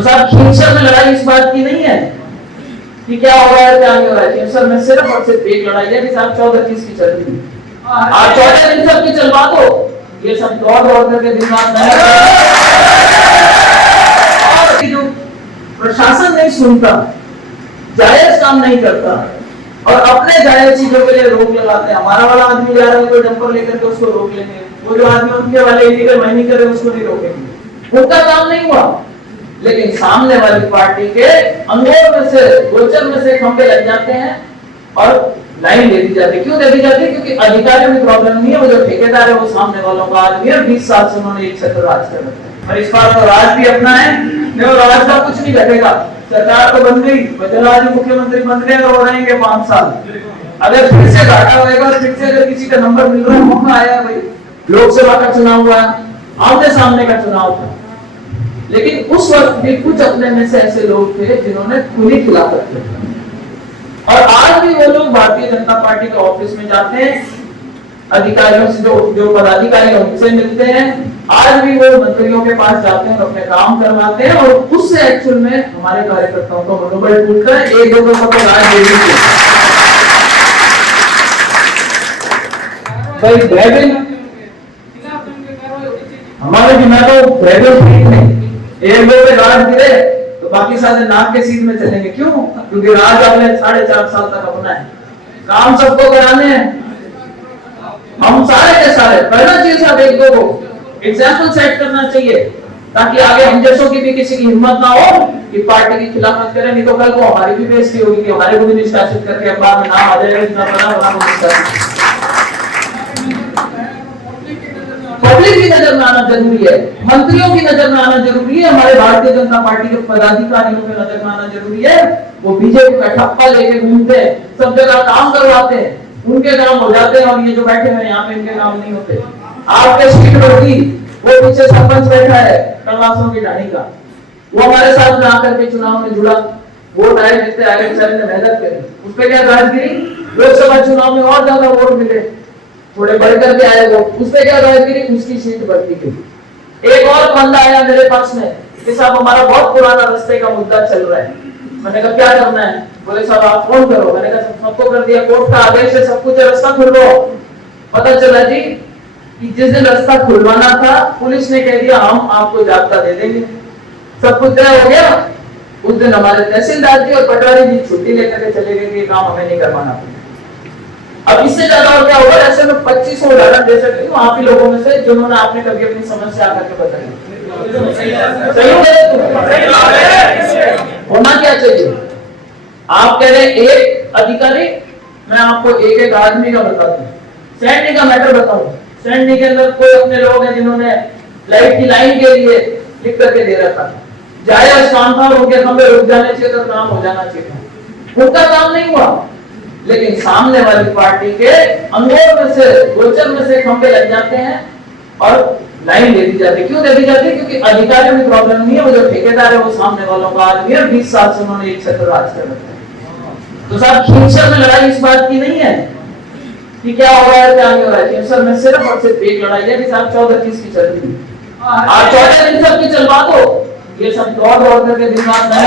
तो साहब खींचर में लड़ाई इस बात की नहीं है कि क्या हो रहा है क्या नहीं हो रहा है। खींचर में सिर्फ और सिर्फ एक लड़ाई है कि साहब 14-30 की चल रही है, आज 14 दिन तक की चलवा दो। ये सब दौड़ दौड़ करके दिन रात नहीं, जो प्रशासन नहीं सुनता, जायज काम नहीं करता और अपने जायज चीजों के लिए रोक लगाते हैं। हमारा वाला आदमी जा रहा है कोई डंपर लेकर के उसको रोक लेंगे, वो जो आदमी उनके वाले इलीगल माइनिंग कर रहे हैं उसको नहीं रोकेंगे, उनका काम नहीं हुआ। लेकिन सामने वाली पार्टी के अंगों में से, गोचर में से खंभे लग जाते हैं और लाइन दे दी जाती है। क्यों दे दी जाती है? क्योंकि अधिकारियों में प्रॉब्लम नहीं है, वो जो ठेकेदार है वो सामने वालों का आदमी है। 20 साल से उन्होंने एक छत्र राज कर रखा है और इस बार तो राज भी अपना है, नहीं राज का कुछ नहीं घटेगा। सरकार तो बन गई, बदलाव मुख्यमंत्री बन गए और रहेंगे 5 साल। अगर फिर से घाटा होगा, फिर से अगर किसी का नंबर मिल रहा है, मौका आया भाई, लोकसभा का चुनाव हुआ, आमने सामने का चुनाव था, लेकिन उस वक्त भी कुछ अपने में से ऐसे लोग थे जिन्होंने खुली खिलाफत की। और आज भी वो लोग भारतीय जनता पार्टी के ऑफिस में जाते हैं, अधिकारियों से जो पदाधिकारी उनसे मिलते हैं, आज भी वो मंत्रियों के पास जाते हैं और अपने काम करवाते हैं और उससे एक्चुअल में हमारे कार्यकर्ताओं का मनोबल टूटता है। एक दो को राज दे दीजिए भाई, ड्राइविंग हमारे बिना तो ड्राइविंग ठीक नहीं। एक दो पे राज गिरे तो बाकी सारे नाक के सीध में चलेंगे। क्यों? क्योंकि राज आपने 4.5 साल तक अपना है, काम सबको कराने हैं, हम सारे के सारे करना चाहिए साहब। एक दो को एग्जाम्पल सेट करना चाहिए ताकि आगे हम जैसों की भी किसी की हिम्मत ना हो कि पार्टी की खिलाफत करें, नहीं तो कल को हमारी भी बेइज्जती होगी कि हमारे को भी निष्कासित करके अखबार में नाम आ जाएगा, इतना बड़ा पब्लिक की नजर में आना जरूरी है, मंत्रियों की नजर में आना जरूरी है, हमारे भारतीय जनता पार्टी के पदाधिकारियों की नजर में आना जरूरी है। वो बीजेपी का ठप्पा लेके घूमते हैं, सब जगह काम करवाते हैं, उनके काम हो जाते हैं और ये जो बैठे हैं यहाँ पे इनके काम नहीं होते। आपके सीट पर भी वो पीछे सरपंच बैठा है कलवासों की ढाणी का, वो हमारे साथ में आकर के चुनाव में जुड़ा, वोट आए जितने आगे बेचारे ने मेहनत करी, उस पर क्या राजगिरी, लोकसभा चुनाव में और ज्यादा वोट मिले, थोड़े बढ़कर के आए वो, उसपे क्या राजगिरी, उसकी सीट बढ़ती गई। एक और बंदा आया मेरे पास में कि साहब हमारा बहुत पुराना रास्ते का मुद्दा चल रहा है। मैंने कहा क्या करना है? बोले साहब आप फोन करो। मैंने कहा सबको कर दिया, कोर्ट का आदेश है, सब कुछ रास्ता खुलवा। पता चला जी कि जिस दिन रास्ता खुलवाना था पुलिस ने कह दिया हम आपको जाब्ता दे देंगे, सब कुछ तय हो गया। उस दिन हमारे तहसीलदार जी और पटवारी जी छुट्टी लेकर के चले गए कि काम हमें नहीं करवाना। अब इससे ज्यादा और क्या होगा? ऐसे में 25 उदाहरण दे सकती हूँ आप ही लोगों में से जिन्होंने आपने कभी अपनी समस्या आकर के बताई। सही होना क्या चाहिए? आप कह रहे एक अधिकारी, मैं आपको एक एक आदमी का बताता हूँ। सैंडी का मैटर बताऊं, सैंडी के अंदर कोई अपने लोग हैं जिन्होंने लाइट की लाइन के लिए लिख करके दे रखा था, जायज काम था, उनके खंभे रुक जाने चाहिए तो काम हो जाना चाहिए, उनका काम नहीं हुआ। लेकिन सामने वाली पार्टी के अंगों में से, गोचर में से खंभे लग जाते हैं और लाइन दे दी जाती है। क्यों दे दी जाती है? क्योंकि अधिकारियों में प्रॉब्लम नहीं है, वो जो ठेकेदार है वो सामने वालों का आदमी है। 20 साल से उन्होंने एक छत्र राज कर रखा है। तो साहब खींचर में लड़ाई इस बात की नहीं है कि क्या हो रहा है क्या नहीं हो रहा है। खींचर में सिर्फ और सिर्फ एक लड़ाई है कि साहब 14-30 की चल रही है, आज 14 दिन तक की चलवा दो। ये सब दौड़ दौड़ करके दिन रात नहीं,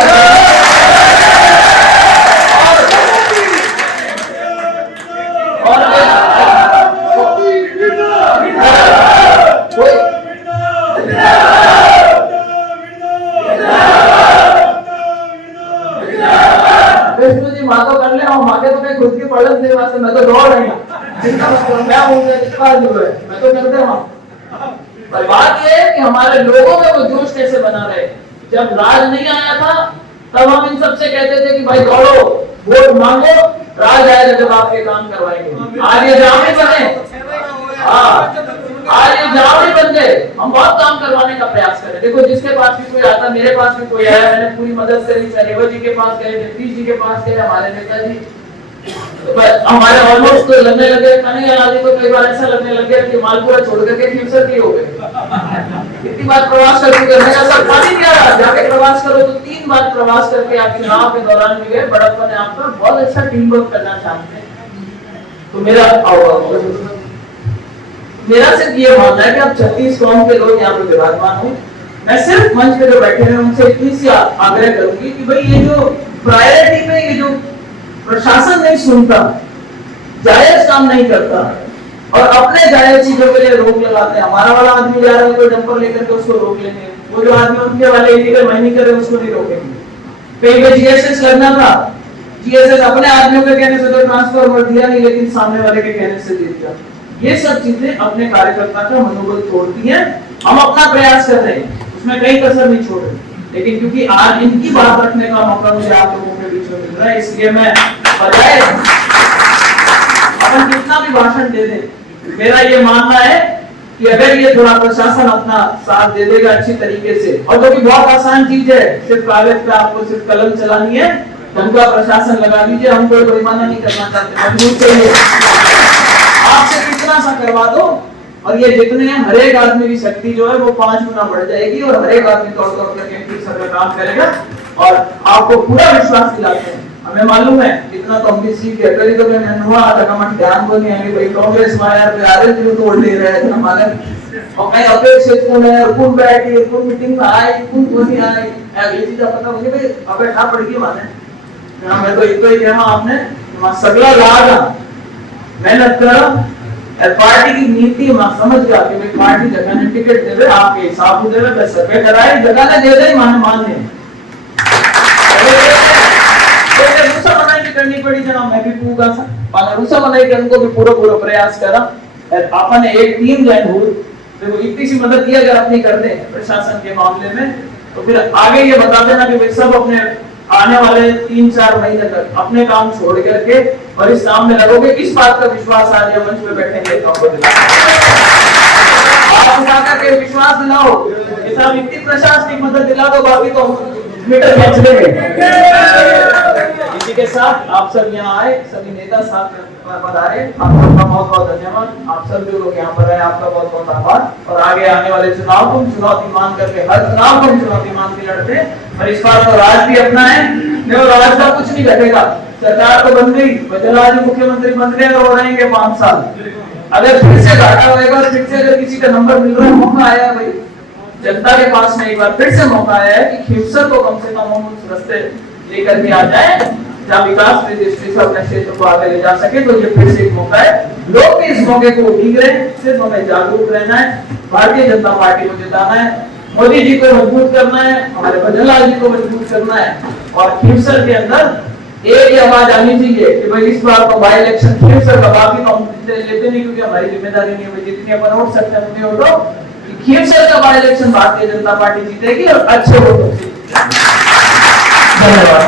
माँ तो कर ले, माँ के तो मैं खुद की पढ़त नहीं, वास्ते मैं तो दौड़ रही हूँ, मैं तो करते हूँ। पर बात ये है कि हमारे लोगों में वो जोश कैसे बना रहे। जब राज नहीं आया था तब हम इन सबसे कहते थे कि भाई दौड़ो, वोट मांगो, राज आएगा जब आपके काम करवाएंगे। आज ये जामे बने, आज ये जामे बन गए, हम बहुत काम करवाने का प्रयास करें। देखो जिसके पास भी कोई आता, मेरे पास भी कोई आया, मैंने पूरी मदद करी, सरेवा जी के पास गए, जगदीश जी के पास गए, हमारे नेताजी, हमारे ऑलमोस्ट तो लगने लगे, कन्हैया लाल जी को कई बार ऐसा लगने लग गया कि मालपुरा छोड़ करके फ्यूचर की हो गए। इतनी बार प्रवास करके करने का सब पानी नहीं आ रहा, जाके प्रवास करो तो 3 बार प्रवास करके आप चुनाव के दौरान मिले, बड़प्पन है आपका, बहुत अच्छा टीम वर्क करना चाहते हैं। तो मेरा सिर्फ ये मानना है कि आप 36 कौम के लोग यहाँ पे विराजमान हो, मैं सिर्फ मंच पे जो बैठे हैं उनसे इतनी सी आग्रह करूंगी कि भाई ये जो प्रायोरिटी में ये जो प्रशासन नहीं सुनता, जायज काम नहीं करता और अपने जायज चीजों के लिए रोक लगाते हैं, हमारा वाला आदमी जा रहा है कोई डंपर लेकर के उसको रोक लेंगे, वो जो आदमी उनके वाले इलीगल माइनिंग कर रहे हैं उसको नहीं रोकेंगे। कहीं पे जीएसएस लगना था, जीएसएस अपने आदमियों के कहने से तो ट्रांसफार्मर दिया नहीं, लेकिन सामने वाले के कहने से दे दिया। ये सब चीजें अपने कार्यकर्ता का मनोबल तोड़ती हैं। हम अपना प्रयास कर रहे हैं, उसमें कहीं कसर नहीं छोड़ रहे, लेकिन क्योंकि आज इनकी बात रखने का मौका मुझे आप लोगों के बीच में मिल रहा है, इसलिए मैं बजाय अपन कितना भी भाषण दे दें, मेरा ये मानना है कि अगर ये थोड़ा प्रशासन अपना साथ दे देगा अच्छी तरीके से, और जो कि बहुत आसान चीज है, सिर्फ कागज पे आपको सिर्फ कलम चलानी है, ढंग का प्रशासन लगा दीजिए, हम कोई बहिमाना नहीं करना चाहते, मजबूत चाहिए आपसे कितना सा करवा दो और ये जितने हैं हर एक आदमी की शक्ति जो है वो 5 गुना बढ़ जाएगी और हर एक आदमी तौर करके ठीक से काम करेगा और आपको पूरा विश्वास दिलाते हैं। हमें मालूम है इतना तो हम भी सीख गए, कभी तो मैं हुआ हमारे ध्यान को नहीं आएगी भाई कांग्रेस में यार आरएल क्यों तोड़ ले रहे हैं हमारे, और कहीं अपेक्षित कौन है और कौन बैठी कौन मीटिंग में आए कौन नहीं आए, अगली चीज पता मुझे भाई अपेक्षा पड़ेगी माने मैं तो इतना ही कहना आपने सगला लागा मेहनत करो और पार्टी की नीति समझ गया कि भाई पार्टी जगह ने टिकट देवे आपके हिसाब से देवे बस सर्वे कराए जगह ने दे दे माने मानने तो रूसा बनाई भी करनी पड़ी जनाब, मैं भी पूगा सा पाला रूसा बनाई के उनको भी पूरा प्रयास करा और अपन एक टीम जॉइन हो देखो इतनी सी मदद की अगर अपनी कर दे प्रशासन के मामले में तो फिर आगे ये बता देना कि भाई सब अपने आने वाले 3-4 महीने तक अपने काम छोड़ करके और इस काम में लगोगे, इस बात का विश्वास आज मंच पे बैठेंगे आप उठा करके विश्वास दिलाओ कि साहब इतनी प्रशासनिक मदद दिला दो बाकी तो मीटर खींच लेंगे। इसी के साथ आप सब यहाँ आए, सभी नेता साथ पधारे, आपका बहुत धन्यवाद। आप सब जो लोग यहाँ पर आए आपका बहुत आभार और आगे आने वाले चुनाव को चुनौती मान करके हर चुनाव को चुनौती मान के लड़ते और इस बार तो राज भी अपना है, राज का कुछ नहीं घटेगा, सरकार तो बन गई, बजराज मुख्यमंत्री बन गए और रहेंगे 5 साल। अगर फिर से घाटा होगा और फिर से अगर किसी का नंबर मिल रहा है, मौका आया भाई जनता के पास में एक बार फिर से मौका आया है कि खिवसर को कम से कम हम उस रास्ते लेकर के आ जाए जहाँ विकास की दृष्टि से अपने क्षेत्र को आगे ले जा सके, तो ये फिर से एक मौका है। लोग भी इस मौके को उठीक रहे, सिर्फ हमें जागरूक रहना है, भारतीय जनता पार्टी को जिताना है, मोदी जी को मजबूत करना है, हमारे भजनलाल जी को मजबूत करना है और खिवसर के अंदर एक आवाज आनी चाहिए कि भाई इस बार तो बाई इलेक्शन खिवसर का, बाकी तो हम लेते नहीं क्योंकि हमारी जिम्मेदारी नहीं है, जितनी अपन उठ सकते हैं उतनी उठो, खिवसर का by election Bharatiya Janata party जीतेगी और अच्छे वोटों से। धन्यवाद।